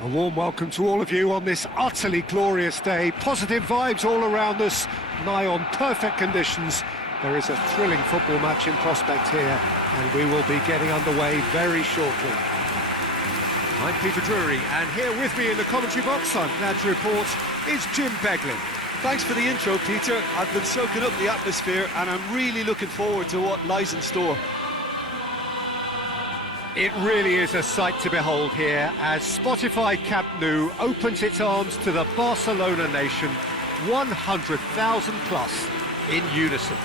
A warm welcome to all of you on this utterly glorious day. Positive vibes all around us, nigh on perfect conditions. There is a thrilling football match in prospect here, and we will be getting underway very shortly. I'm Peter Drury, and here with me in the commentary box, I'm glad to report, is Jim Beglin. Thanks for the intro, Peter. I've been soaking up the atmosphere, and I'm really looking forward to what lies in store. It really is a sight to behold here as Spotify Camp Nou opens its arms to the Barcelona nation, 100,000 plus in unison.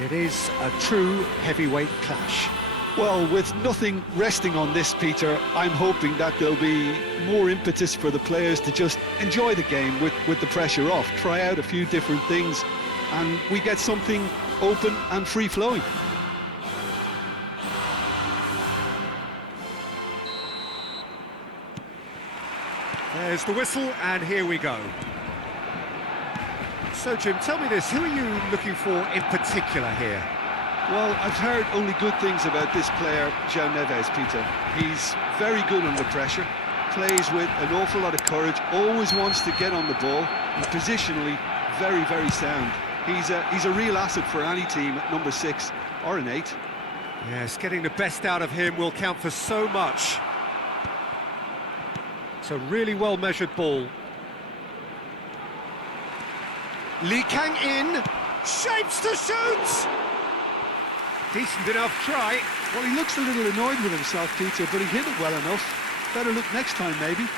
It is a true heavyweight clash. Well, with nothing resting on this, Peter, I'm hoping that there'll be more impetus for the players to just enjoy the game with the pressure off, try out a few different things, and we get something open and free-flowing. There's the whistle, and here we go. So, Jim, tell me this, who are you looking for in particular here? Well, I've heard only good things about this player, João Neves, Peter. He's very good under pressure, plays with an awful lot of courage, always wants to get on the ball, and positionally, very, very sound. He's a real asset for any team at number 6 or an 8. Yes, getting the best out of him will count for so much. It's a really well-measured ball. Lee Kang in, shapes to shoot! Decent enough try. Well, he looks a little annoyed with himself, Peter, but he hit it well enough. Better look next time, maybe.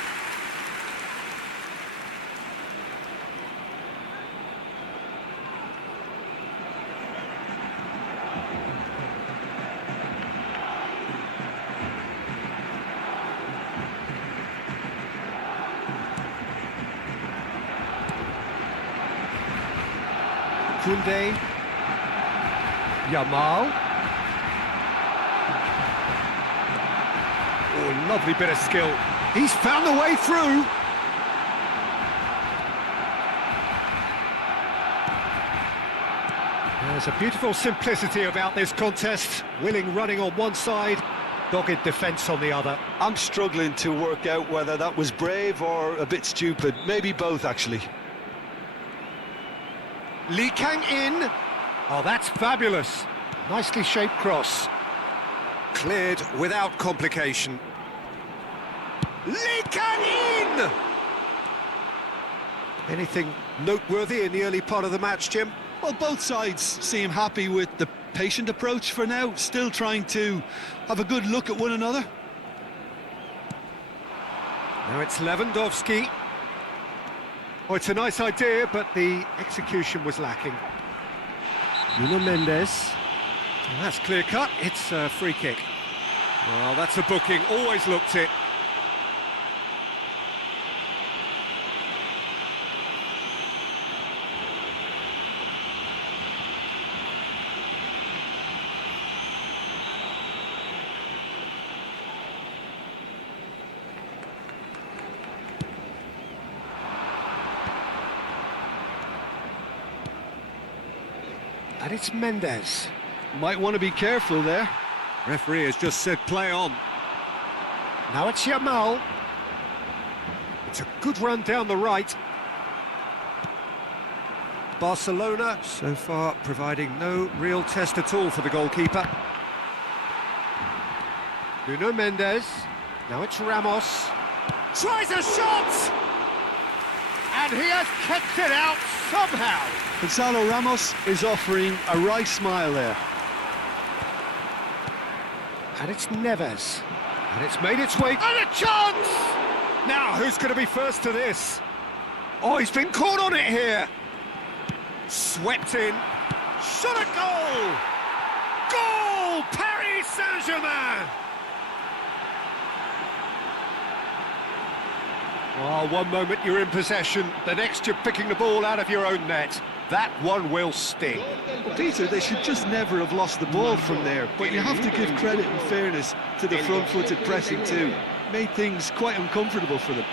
Koundé, Yamal. Oh, lovely bit of skill. He's found the way through. There's a beautiful simplicity about this contest. Willing running on one side, dogged defence on the other. I'm struggling to work out whether that was brave or a bit stupid. Maybe both, actually. Lee Kang in. Oh, that's fabulous. Nicely shaped cross. Cleared without complication. Lee Kang in! Anything noteworthy in the early part of the match, Jim? Well, both sides seem happy with the patient approach for now, still trying to have a good look at one another. Now it's Lewandowski. Oh, it's a nice idea, but the execution was lacking. Nuno Mendes. Well, that's clear cut. It's a free kick. Well, that's a booking. Always looked it. And it's Mendes. Might want to be careful there. Referee has just said play on. Now it's Yamal. It's a good run down the right. Barcelona, so far, providing no real test at all for the goalkeeper. Nuno Mendes. Now it's Ramos. Tries a shot! And he has kept it out somehow. Gonçalo Ramos is offering a right smile there. And it's Neves. And it's made its way. And a chance! Now, who's going to be first to this? Oh, he's been caught on it here. Swept in. Shot a goal! Goal! Paris Saint-Germain! Oh, one moment you're in possession, the next you're picking the ball out of your own net. That one will sting. Well, Peter, they should just never have lost the ball from there, but you have to give credit and fairness to the front-footed pressing too. Made things quite uncomfortable for them.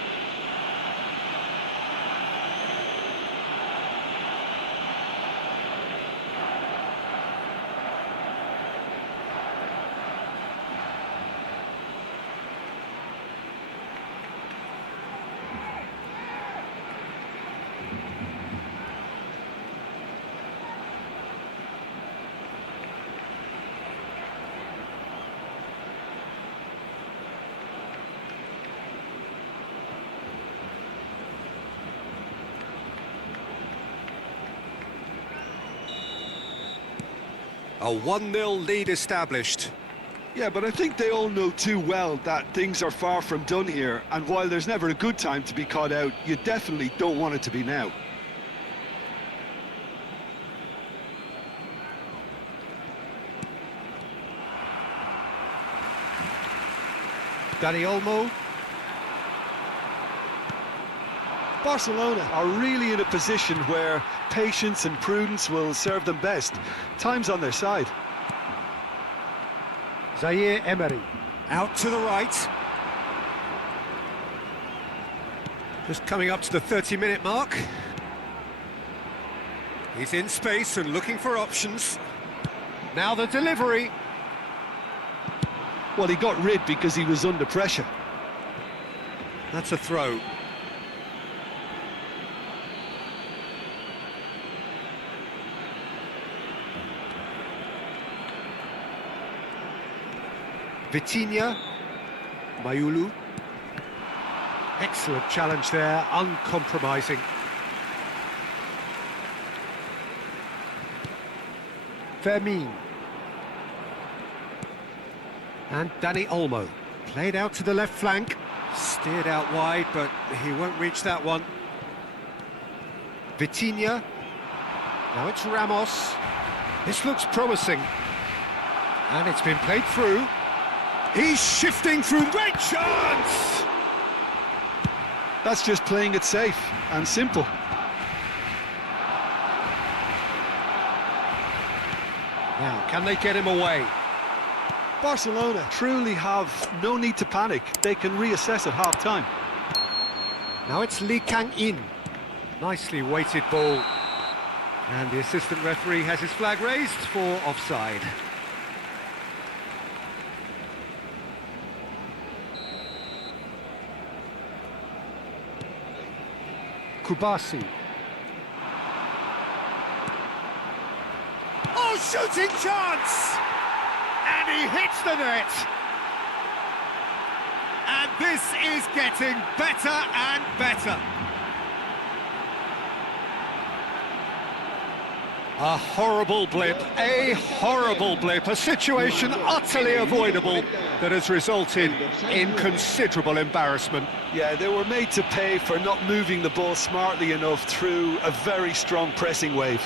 A 1-0 lead established. Yeah, but I think they all know too well that things are far from done here, and while there's never a good time to be caught out, you definitely don't want it to be now. Dani Olmo. Barcelona are really in a position where patience and prudence will serve them best. Time's on their side. Zaire Emery. Out to the right. Just coming up to the 30-minute mark. He's in space and looking for options. Now the delivery. Well, he got rid because he was under pressure. That's a throw. Vitinha. Mayulu. Excellent challenge there, uncompromising. Fermin. And Dani Olmo. Played out to the left flank. Steered out wide, but he won't reach that one. Vitinha. Now it's Ramos. This looks promising. And it's been played through. He's shifting through. Great chance! That's just playing it safe and simple. Now, can they get him away? Barcelona truly have no need to panic. They can reassess at half-time. Now it's Lee Kang-in. Nicely weighted ball. And the assistant referee has his flag raised for offside. Kubasi. Oh, shooting chance! And he hits the net. And this is getting better and better. A horrible blip, a situation utterly avoidable that has resulted in considerable embarrassment. Yeah, they were made to pay for not moving the ball smartly enough through a very strong pressing wave.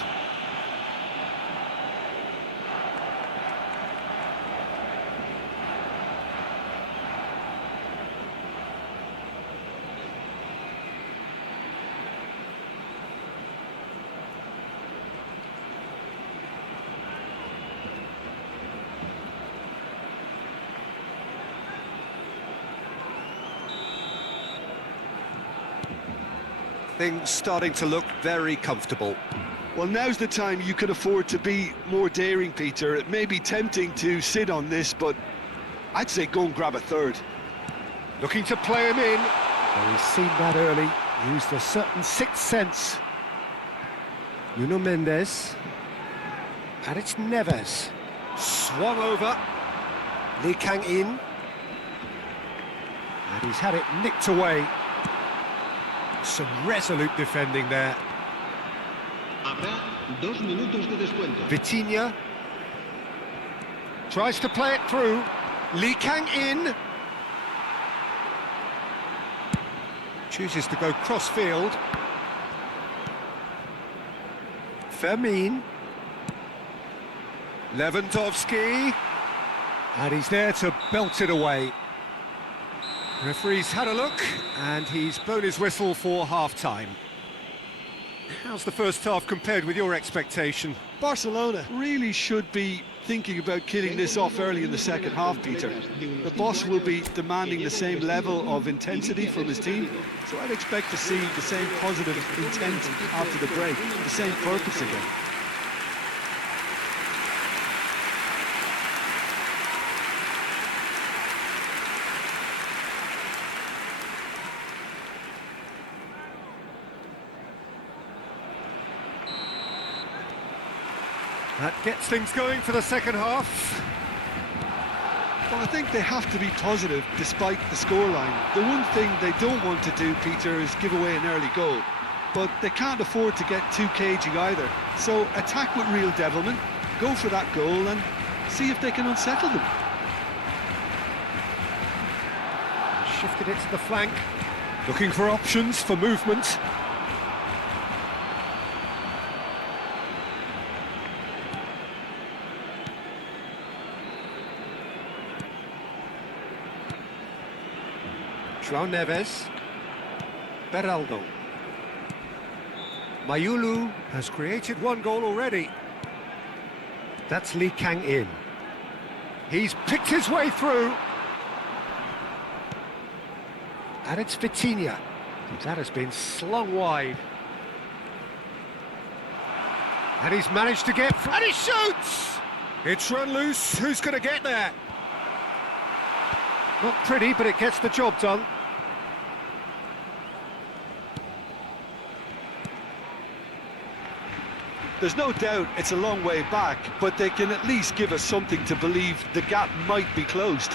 Things starting to look very comfortable. Well, now's the time you can afford to be more daring, Peter. It may be tempting to sit on this, but I'd say go and grab a third. Looking to play him in. Well, he's seen that early, used a certain sixth sense. Nuno Mendes. And it's Neves. Swung over. Lee Kang-in. And he's had it nicked away. Some resolute defending there. Habrá 2 minutos de descuento. Vitinha tries to play it through. Lee Kang-in chooses to go cross-field. Fermin. Lewandowski. And he's there to belt it away. Referee's had a look, and he's blown his whistle for half-time. How's the first half compared with your expectation? Barcelona really should be thinking about killing this off early in the second half, Peter. The boss will be demanding the same level of intensity from his team, so I'd expect to see the same positive intent after the break, the same purpose again. That gets things going for the second half. Well, I think they have to be positive despite the scoreline. The one thing they don't want to do, Peter, is give away an early goal. But they can't afford to get too cagey either. So attack with real devilment, go for that goal and see if they can unsettle them. Shifted it to the flank, looking for options for movement. João Neves, Beraldo. Mayulu has created one goal already. That's Lee Kang-in. He's picked his way through. And it's Vitinha. That has been slung wide. And he's managed to get... And he shoots! It's run loose. Who's going to get there? Not pretty, but it gets the job done. There's no doubt it's a long way back, but they can at least give us something to believe the gap might be closed.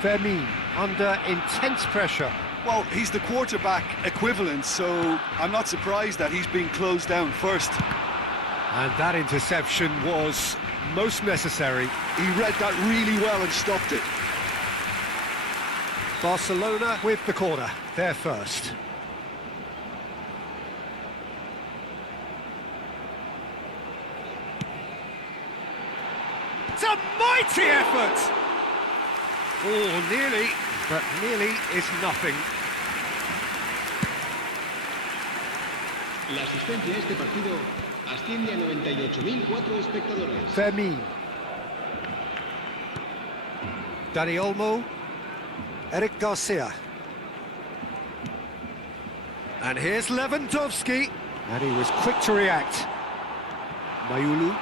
Lamine under intense pressure. Well, he's the quarterback equivalent, so I'm not surprised that he's been closed down first. And that interception was most necessary. He read that really well and stopped it. Barcelona with the corner, they're first. It's a mighty effort! Oh, nearly, but nearly is nothing. La asistencia a este partido asciende a 98.004 espectadores. Fermin. Dani Olmo. Eric Garcia. And here's Lewandowski. And he was quick to react. Mayulu.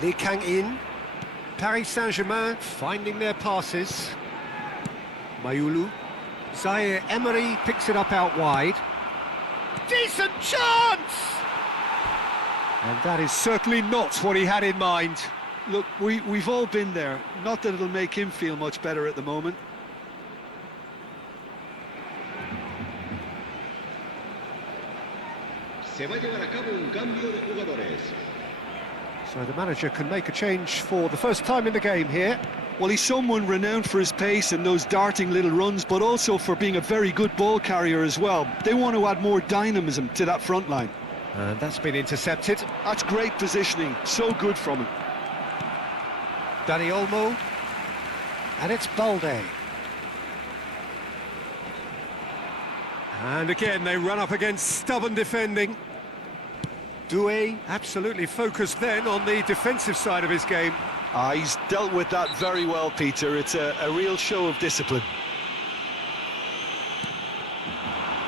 Lee Kang-in. Paris Saint-Germain finding their passes. Mayulu. Zaire Emery picks it up out wide. Decent chance! And that is certainly not what he had in mind. Look, we've all been there. Not that it'll make him feel much better at the moment. Se va a llevar a cabo un cambio de jugadores. So the manager can make a change for the first time in the game here. Well, he's someone renowned for his pace and those darting little runs, but also for being a very good ball carrier as well. They want to add more dynamism to that front line. And that's been intercepted. That's great positioning, so good from him. Dani Olmo. And it's Balde. And again, they run up against stubborn defending. Doué absolutely focused then on the defensive side of his game. He's dealt with that very well, Peter. It's a real show of discipline.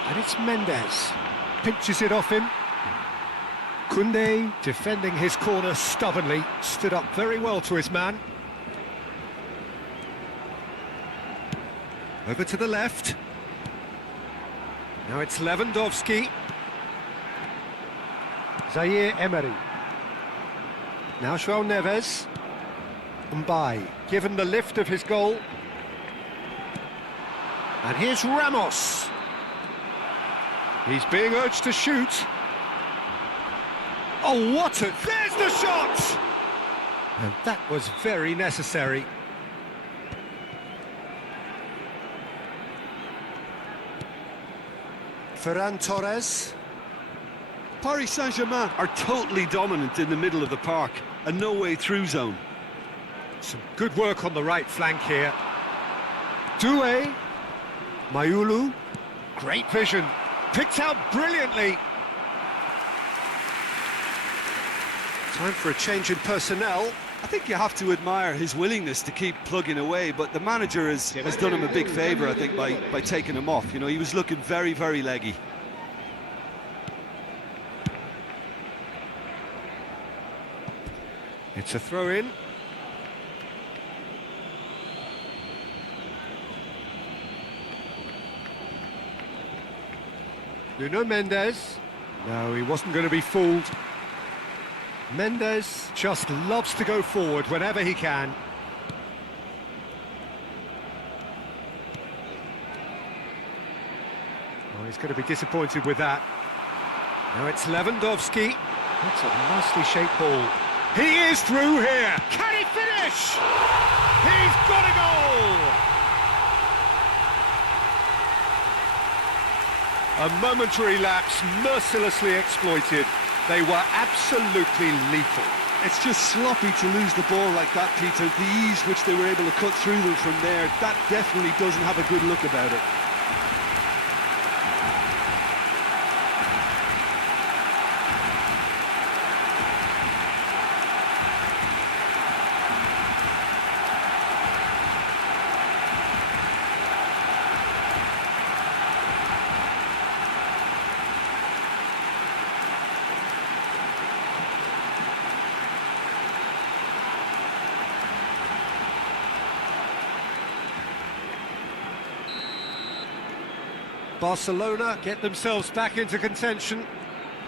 And it's Mendes. Pinches it off him. Koundé, defending his corner stubbornly, stood up very well to his man. Over to the left. Now it's Lewandowski. Zaire Emery. Now João Neves. Mbai, given the lift of his goal. And here's Ramos. He's being urged to shoot. Oh, what a... There's the shot! And that was very necessary. Ferran Torres. Paris Saint-Germain are totally dominant in the middle of the park, a no-way through zone. Some good work on the right flank here. Doué. Mayulu. Great vision. Picked out brilliantly. Time for a change in personnel. I think you have to admire his willingness to keep plugging away, but the manager has done him a big favour, I think, by taking him off. You know, he was looking very, very leggy. It's a throw-in. Nuno Mendes. No, he wasn't going to be fooled. Mendes just loves to go forward whenever he can. Oh, he's going to be disappointed with that. Now it's Lewandowski. That's a nicely shaped ball. He is through here. Can he finish? He's got a goal! A momentary lapse, mercilessly exploited. They were absolutely lethal. It's just sloppy to lose the ball like that, Peter. The ease which they were able to cut through them from there, that definitely doesn't have a good look about it. Barcelona get themselves back into contention.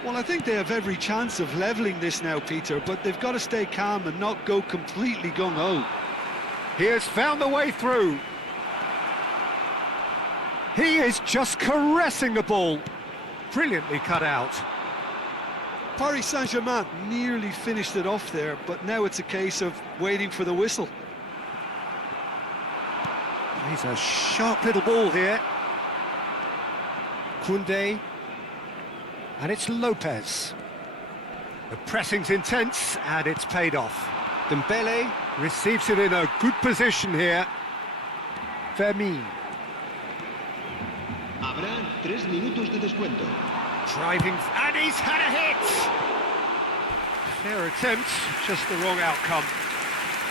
Well, I think they have every chance of levelling this now, Peter, but they've got to stay calm and not go completely gung-ho. He has found the way through. He is just caressing the ball. Brilliantly cut out. Paris Saint-Germain nearly finished it off there, but now it's a case of waiting for the whistle. He's a sharp little ball here. Koundé, and it's Lopez. The pressing's intense, and it's paid off. Dembele receives it in a good position here. Lamine. Habrá 3 minutos de descuento. Driving, and he's had a hit! Fair attempt, just the wrong outcome.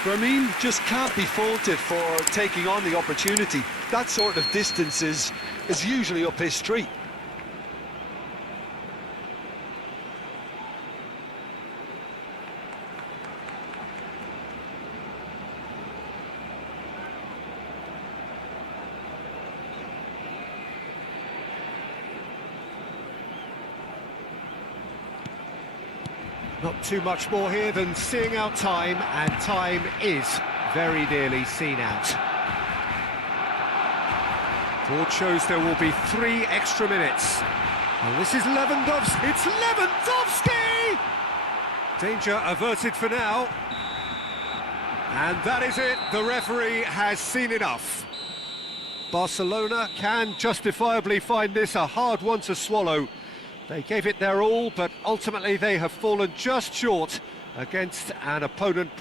Lamine just can't be faulted for taking on the opportunity. That sort of distance is usually up his street. Not too much more here than seeing out time, and time is very nearly seen out. Board shows there will be 3 extra minutes. And this is Lewandowski. It's Lewandowski! Danger averted for now. And that is it. The referee has seen enough. Barcelona can justifiably find this a hard one to swallow. They gave it their all, but ultimately they have fallen just short against an opponent